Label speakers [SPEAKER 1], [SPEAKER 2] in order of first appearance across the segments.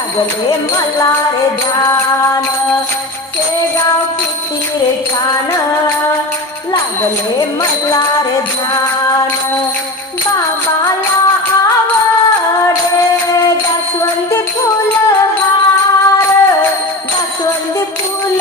[SPEAKER 1] लागले मला रे ध्यान. शेगाव किती रे छान. लागले मला रे ध्यान. बाबाला आवडे जास्वंदी फुल हार जास्वंदी फुल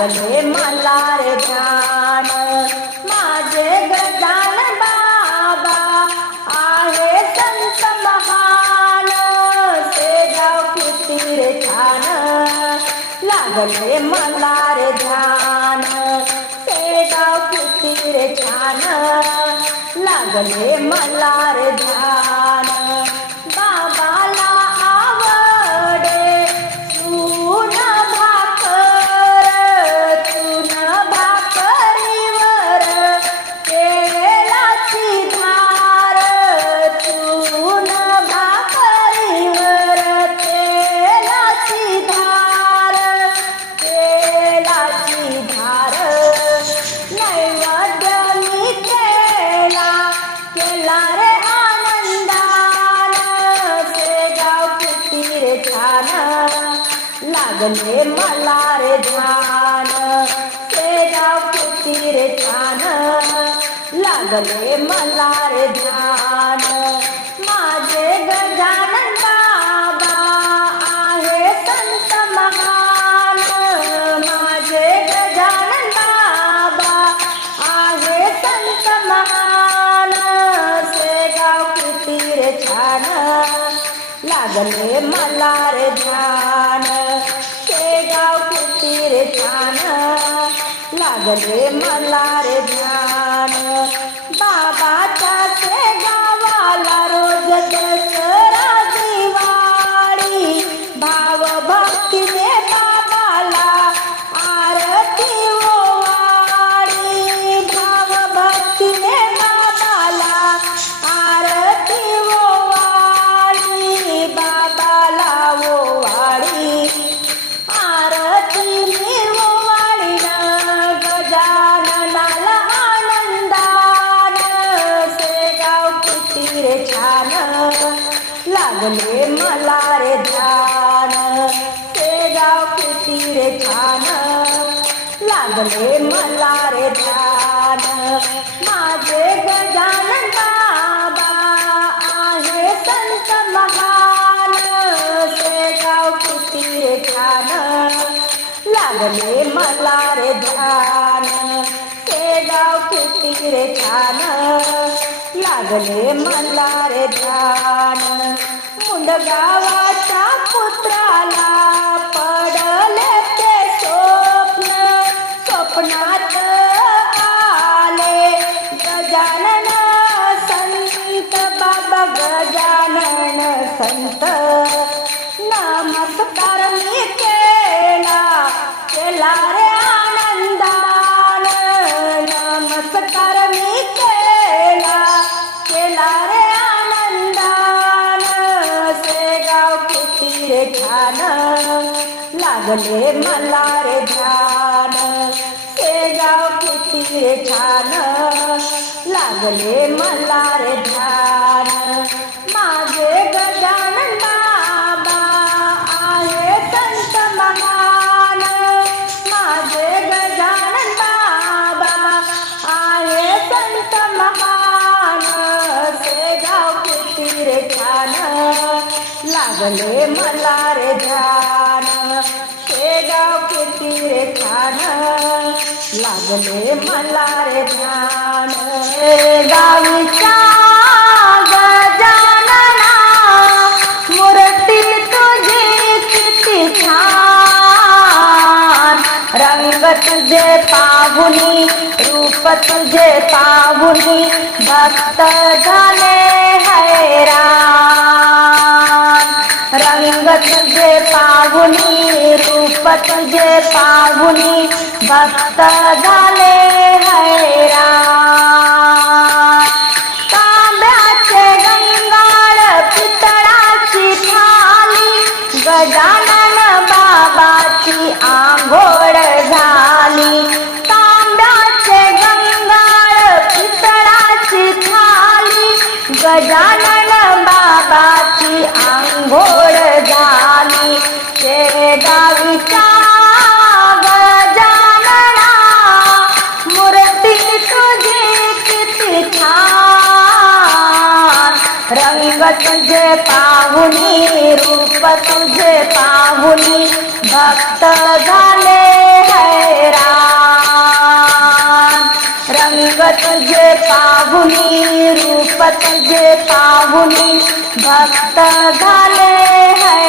[SPEAKER 1] लागले मला रे ध्यान. माझे गजान बाबा आहे संत महान. शेगाव किती रे छान. लागले मला रे ध्यान शेगाव किती रे छान. लागले मला रे ध्यान. लागले मला रे ध्यान शेगाव किती रे छान लागले मला ध्यान लागले मला रे लागले मला रे ध्यान शेगाव किती रे छान लागले मला रे ध्यान, माझे गजानन बाबा आहे संत महान। शेगाव किती रे छान लागले मला रे ध्यान शेगाव किती रे छान लागले मला रे ध्यान। गावाच्या पुत्राला पडले ते स्वप्न. स्वप्नात आले गजानन संत बाबा गजानन संत रे लागले मला रे ध्यान. शेगाव किती रे छान. लागले मला रे ध्यान. लागले मला रे ध्यान. शेगाव किती रे खान लागले मला रे ध्यान. गावीचा गजानना. मूर्ती तुझी किती छान. रंग तुझे पाहुनी रूप तुझे पाहुनी भक्त झाले हैरान. तुझे पाहुनी रूप तुझे पाहुनी भक्त झाले हैरान गजानन बाबाची आंघोळ झाली. शेगावीच्या गजानना मूर्ती तुझी किती छान. रंग तुझे पाहुनी रूप तुझे पाहुनी. भक्त झाले हैरा रंग तुझे पाहुनी रूप तुझे पाहुनी भक्त घाले हैराण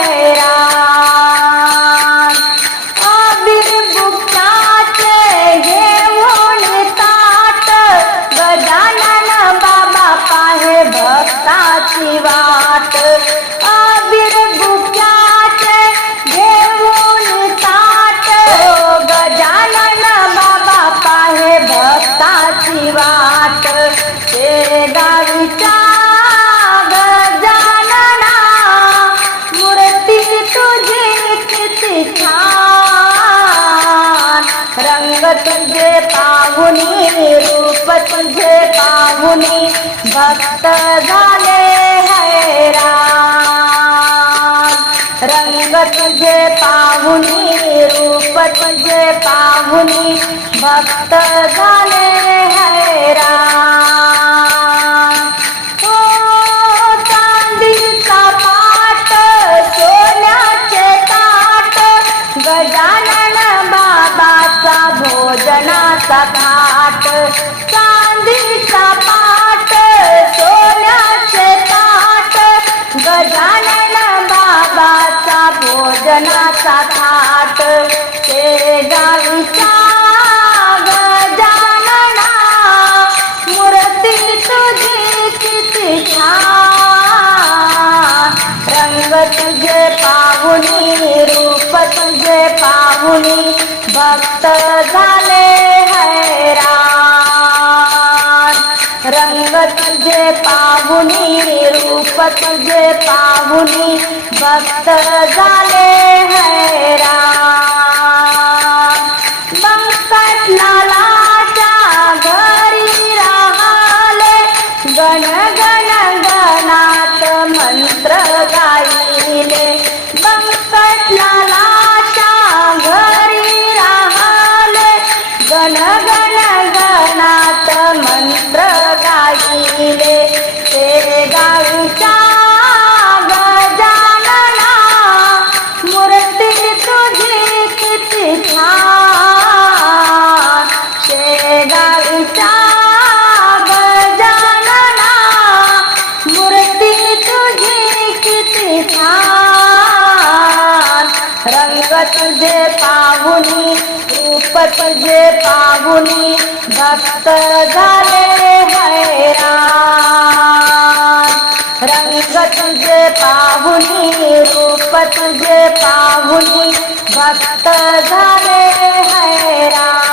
[SPEAKER 1] तुझे पाहुनी रूप तुझे पाहुनी भक्त झाले हैराण रंग तुझे पाहुनी रूप तुझे पाहुनी भक्त झाले तुझे पाहुनी रूप तुझे पाहुनी भक्त झाले हैराण. रंग तुझे पाहुनी रूप तुझे पाहुनी भक्त झाले हैराण. Love, fight, la. पत पाहुनी भक्त झाले हैरान रंग तुझे पाहुनी रूप तुझे पाहुनी भक्त झाले हैरान